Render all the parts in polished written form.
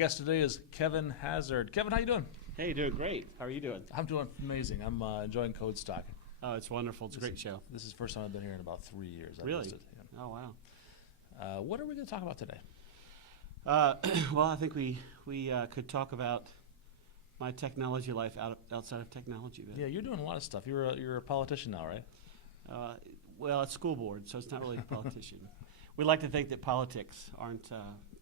guest today is Kevin Hazzard. Kevin, how you doing? Hey, doing great. How are you doing? I'm doing amazing. I'm enjoying Code Stock. Oh, it's wonderful. It's a great show. This is the first time I've been here in about 3 years. Really? Yeah. Oh, wow. What are we going to talk about today? Well, I think we could talk about my technology life outside of technology. Yeah, you're doing a lot of stuff. You're a politician now, right? Well, it's school board, so it's not really a politician. We like to think that politics aren't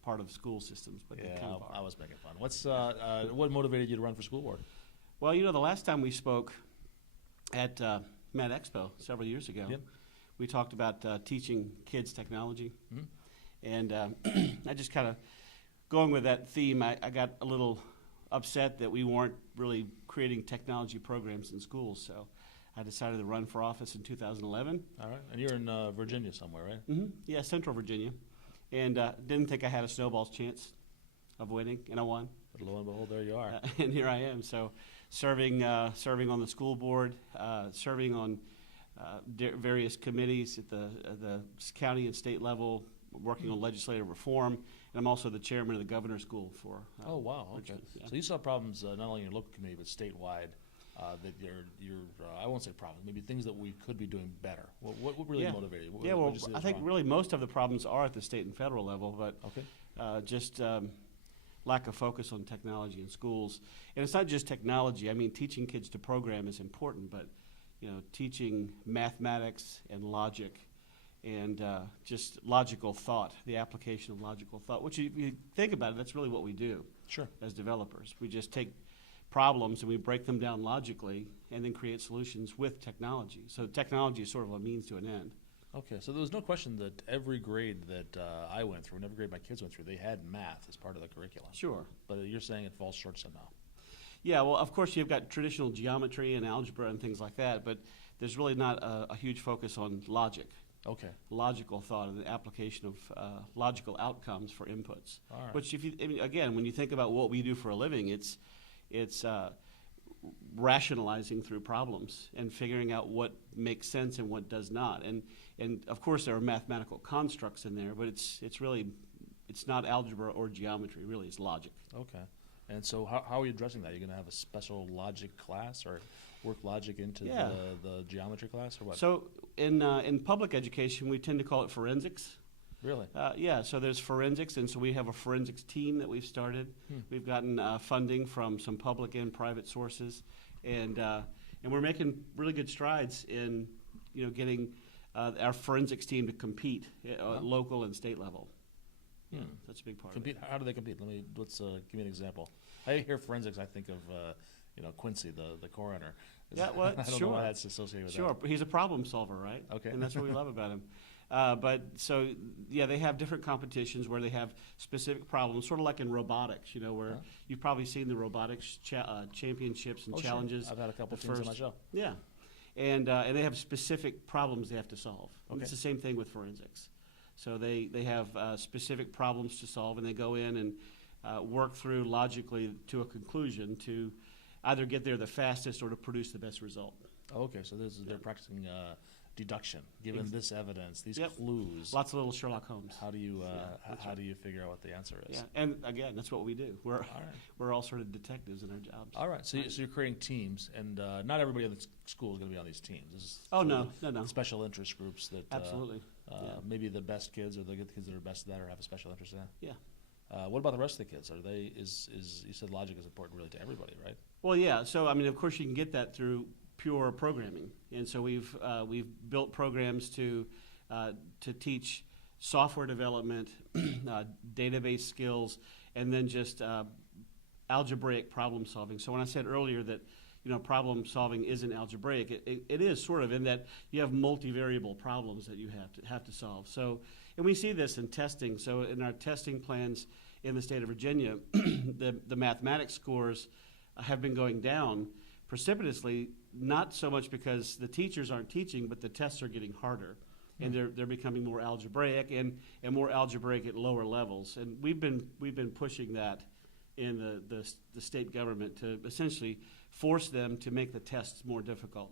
part of school systems, but they kind of are. I was making fun. What motivated you to run for school board? Well, the last time we spoke at Met Expo several years ago, we talked about teaching kids technology. Mm-hmm. And I just kind of, going with that theme, I got a little upset that we weren't really creating technology programs in schools. So I decided to run for office in 2011. All right. And you're in Virginia somewhere, right? Mm-hmm. Yeah, Central Virginia. And didn't think I had a snowball's chance of winning, and I won. But lo and behold, there you are. And here I am. So serving on the school board, serving on various committees at the county and state level, working on legislative reform, and I'm also the chairman of the governor's school for. Oh wow! Okay. Yeah. So you saw problems not only in your local community but statewide. That you're I won't say problems, maybe things that we could be doing better. What really motivated you? Well, I think really most of the problems are at the state and federal level, but just lack of focus on technology in schools. And it's not just technology. I mean, teaching kids to program is important, but teaching mathematics and logic and just logical thought, the application of logical thought, which if you think about it, that's really what we do as developers. We just take problems and we break them down logically and then create solutions with technology. So technology is sort of a means to an end. Okay, so there was no question that every grade that I went through, and every grade my kids went through, they had math as part of the curriculum. Sure. But you're saying it falls short somehow. Yeah, well, of course you've got traditional geometry and algebra and things like that, but there's really not a huge focus on logic. Okay. Logical thought and the application of logical outcomes for inputs. All right. Which, again, when you think about what we do for a living, it's rationalizing through problems and figuring out what makes sense and what does not. And of course there are mathematical constructs in there, but it's not algebra or geometry. Really, it's logic. Okay. And so how are you addressing that? Are you going to have a special logic class or work logic into the geometry class or what? So in public education, we tend to call it forensics. Really? Yeah, so there's forensics, and so we have a forensics team that we've started. We've gotten funding from some public and private sources, and we're making really good strides in getting our forensics team to compete at local and state level. Yeah, that's a big part. Compete? Of it. How do they compete? Let's give me an example. I hear forensics, I think of Quincy, the coroner. Yeah, well, I don't know why that's associated with that. Sure, he's a problem solver, right? Okay. And that's what we love about him. They have different competitions where they have specific problems, sort of like in robotics, where you've probably seen the robotics championships and challenges. Sure. I've had a couple teams on my show. Yeah, and they have specific problems they have to solve. Okay. It's the same thing with forensics. So they have specific problems to solve, and they go in and work through logically to a conclusion to either get there the fastest or to produce the best result. Okay, so they're practicing deduction, given this evidence, these clues. Lots of little Sherlock Holmes. How do you do you figure out what the answer is? Yeah, and again, that's what we do. We're all sort of detectives in our jobs. All right, so you're creating teams, and not everybody in the school is going to be on these teams. This is no. Special interest groups that absolutely. Maybe the best kids or the kids that are best at that or have a special interest in that. Yeah. What about the rest of the kids? Are they is you said logic is important really to everybody, right? Well, yeah. So I mean, of course, you can get that through pure programming, and so we've built programs to teach software development, database skills, and then just algebraic problem solving. So when I said earlier that problem solving isn't algebraic, it is sort of in that you have multivariable problems that you have to solve. So, and we see this in testing. So in our testing plans in the state of Virginia, the mathematics scores have been going down precipitously, not so much because the teachers aren't teaching, but the tests are getting harder. And they're becoming more algebraic and more algebraic at lower levels. And we've been pushing that in the state government to essentially force them to make the tests more difficult.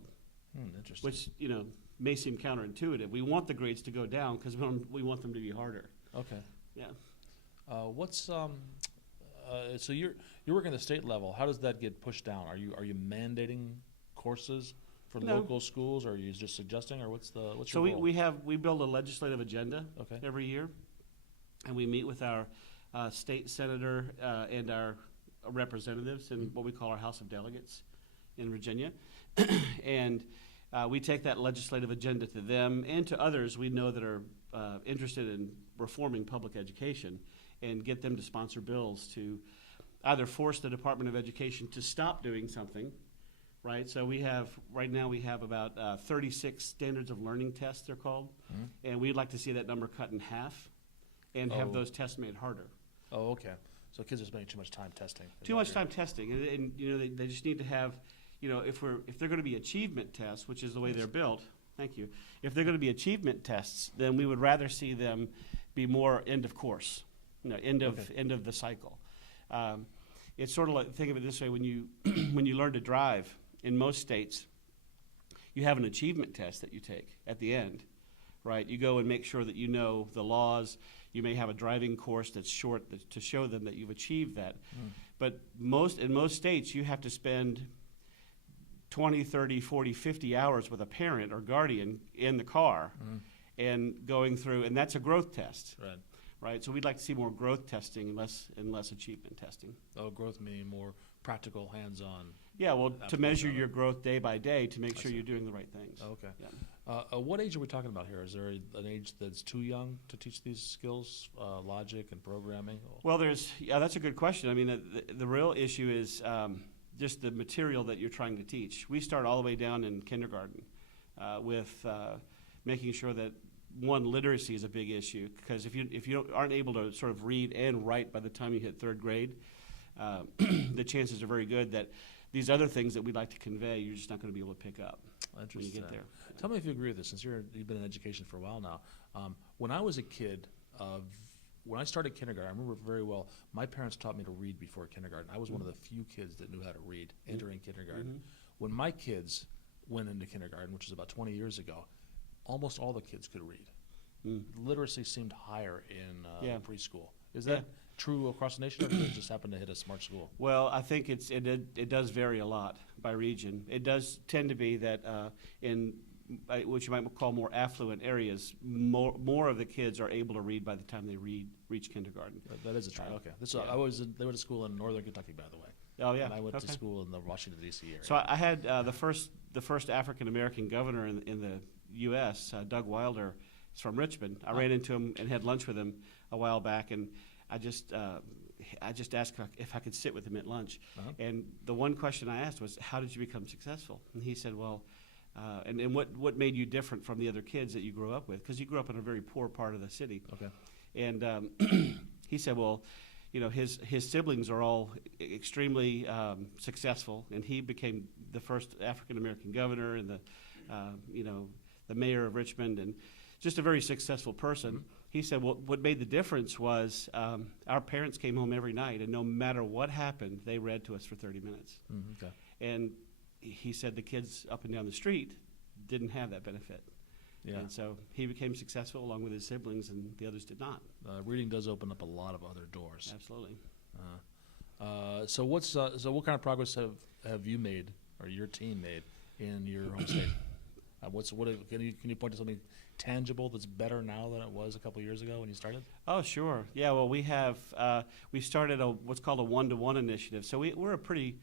Interesting. Which may seem counterintuitive. We want the grades to go down because we want them to be harder. Okay. Yeah. What's So you're working at the state level. How does that get pushed down? Are you mandating courses for No. local schools, or are you just suggesting, or what's So your role? we build a legislative agenda Okay. every year, and we meet with our state senator and our representatives in what we call our House of Delegates in Virginia, and we take that legislative agenda to them and to others we know that are interested in reforming public education, and get them to sponsor bills to either force the Department of Education to stop doing something. Right, so right now we have about 36 standards of learning tests, they're called, and we'd like to see that number cut in half, and have those tests made harder. Oh, okay. So kids are spending too much time testing. Too much time testing, and they just need to have, if they're going to be achievement tests, which is the way they're built. Thank you. If they're going to be achievement tests, then we would rather see them be more end of course, end of the cycle. It's sort of like, think of it this way: when you when you learn to drive. In most states, you have an achievement test that you take at the end, right? You go and make sure that you know the laws. You may have a driving course that's short to show them that you've achieved that. But in most states, you have to spend 20, 30, 40, 50 hours with a parent or guardian in the car and going through, and that's a growth test. Right? So we'd like to see more growth testing and less achievement testing. Oh, growth meaning more practical, hands-on. Yeah, well, to measure your growth day by day to make sure you're doing the right things. Okay. Yeah. What age are we talking about here? Is there an age that's too young to teach these skills, logic and programming? Well, that's a good question. I mean, the real issue is just the material that you're trying to teach. We start all the way down in kindergarten with making sure that, one, literacy is a big issue, because if you aren't able to sort of read and write by the time you hit third grade, the chances are very good that these other things that we'd like to convey, you're just not going to be able to pick up when you get there. Tell me if you agree with this, since you've been in education for a while now. When I was a kid, when I started kindergarten, I remember very well, my parents taught me to read before kindergarten. I was one of the few kids that knew how to read entering kindergarten. When my kids went into kindergarten, which was about 20 years ago, almost all the kids could read. Literacy seemed higher in preschool. Is that true across the nation, or did it just happen to hit a smart school? Well, I think it does vary a lot by region. It does tend to be that in what you might call more affluent areas, more of the kids are able to read by the time they reach kindergarten. That is a trend. Okay. They went to school in northern Kentucky, by the way. Oh yeah. And I went to school in the Washington D.C. area. So I had the first African American governor in the U.S., Doug Wilder. He's from Richmond. I ran into him and had lunch with him a while back, and I just asked if I could sit with him at lunch. And the one question I asked was, "How did you become successful?" And he said, "Well, and what made you different from the other kids that you grew up with? Because you grew up in a very poor part of the city." Okay. And he said, "Well, his siblings are all extremely successful, and he became the first African American governor and the mayor of Richmond, and just a very successful person." He said, "Well, what made the difference was our parents came home every night, and no matter what happened, they read to us for 30 minutes. Okay. And he said the kids up and down the street didn't have that benefit. Yeah. And so he became successful along with his siblings, and the others did not. Reading does open up a lot of other doors. Absolutely. So what kind of progress have you made, or your team made, in your home state? Can you point to something tangible that's better now than it was a couple of years ago when you started? Oh, sure. Yeah. Well, we started what's called a one-to-one initiative. So we're a pretty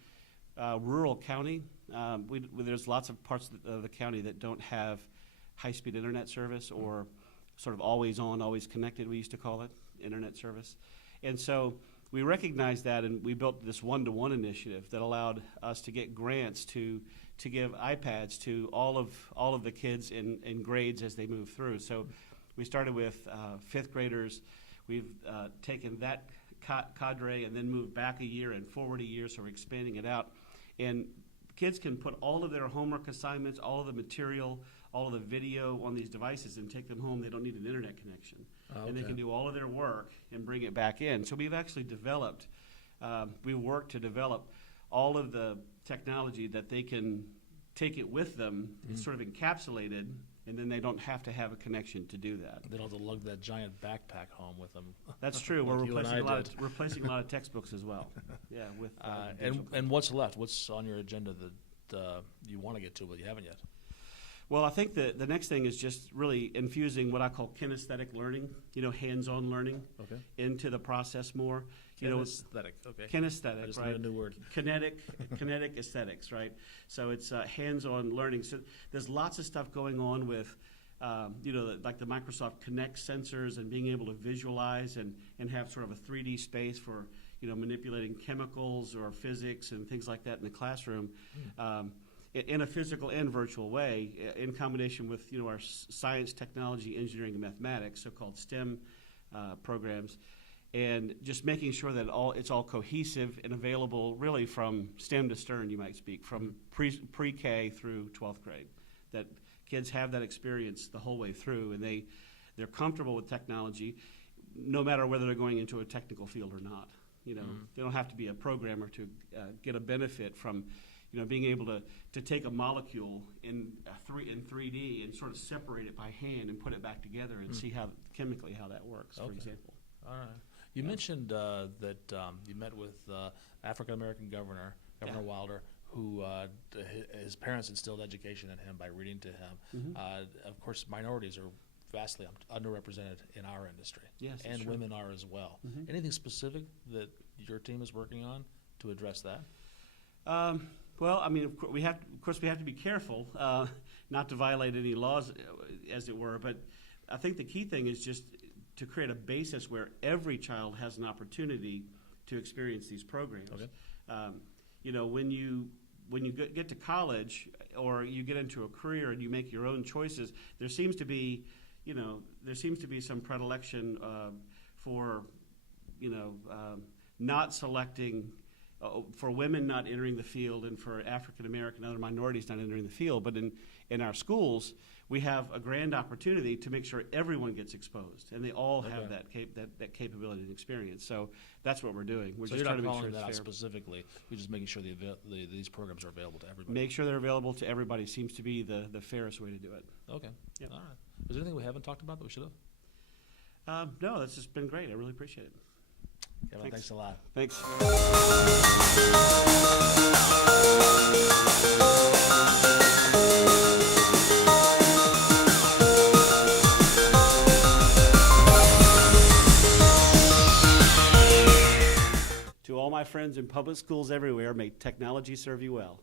rural county. There's lots of parts of the county that don't have high-speed internet service, or sort of always on, always connected, we used to call it, internet service. And so we recognized that, and we built this one-to-one initiative that allowed us to get grants to give iPads to all of the kids in grades as they move through. So we started with fifth graders. We've taken that cadre and then moved back a year and forward a year, so we're expanding it out. And kids can put all of their homework assignments, all of the material, all of the video on these devices and take them home. They don't need an internet connection. Okay. And they can do all of their work and bring it back in. So we've actually developed, we worked to develop all of the technology that they can take it with them. It's sort of encapsulated and then they don't have to have a connection to do that. They don't have to lug that giant backpack home with them. That's true. We're Like you and replacing I a lot of textbooks as well. Yeah, with digital and what's left? What's on your agenda that you want to get to but you haven't yet? Well, I think the next thing is just really infusing what I call kinesthetic learning, hands-on learning into the process more. Kinesthetic, okay. Kinesthetic, I just right? learned a new word. Kinetic aesthetics, right? So it's hands-on learning. So there's lots of stuff going on with, like the Microsoft Kinect sensors and being able to visualize and have sort of a 3D space for, manipulating chemicals or physics and things like that in the classroom. In a physical and virtual way, in combination with our science, technology, engineering, and mathematics, so-called STEM programs, and just making sure that it's all cohesive and available, really from stem to stern, you might speak, from pre-K through 12th grade. That kids have that experience the whole way through, and they're comfortable with technology, no matter whether they're going into a technical field or not. They don't have to be a programmer to get a benefit from being able to take a molecule in 3D and sort of separate it by hand and put it back together and see how chemically how that works, for example. All right. You mentioned that you met with African-American Governor Wilder, who his parents instilled education in him by reading to him. Of course, minorities are vastly underrepresented in our industry, and women are as well. Anything specific that your team is working on to address that? Well, I mean, of course we have to be careful not to violate any laws, as it were. But I think the key thing is just to create a basis where every child has an opportunity to experience these programs. Okay. When you get to college or you get into a career and you make your own choices, there seems to be some predilection for not selecting. For women not entering the field and for African American and other minorities not entering the field. But in our schools, we have a grand opportunity to make sure everyone gets exposed and they all have that capability and experience. So that's what we're doing. We're so just you're trying not to make sure calling that it's out fair. specifically. You're just making sure these programs are available to everybody. Make sure they're available to everybody seems to be the fairest way to do it. Okay. Yep. All right. Is there anything we haven't talked about that we should have? No, that's just been great. I really appreciate it. Kevin, thanks a lot. Thanks. To all my friends in public schools everywhere, may technology serve you well.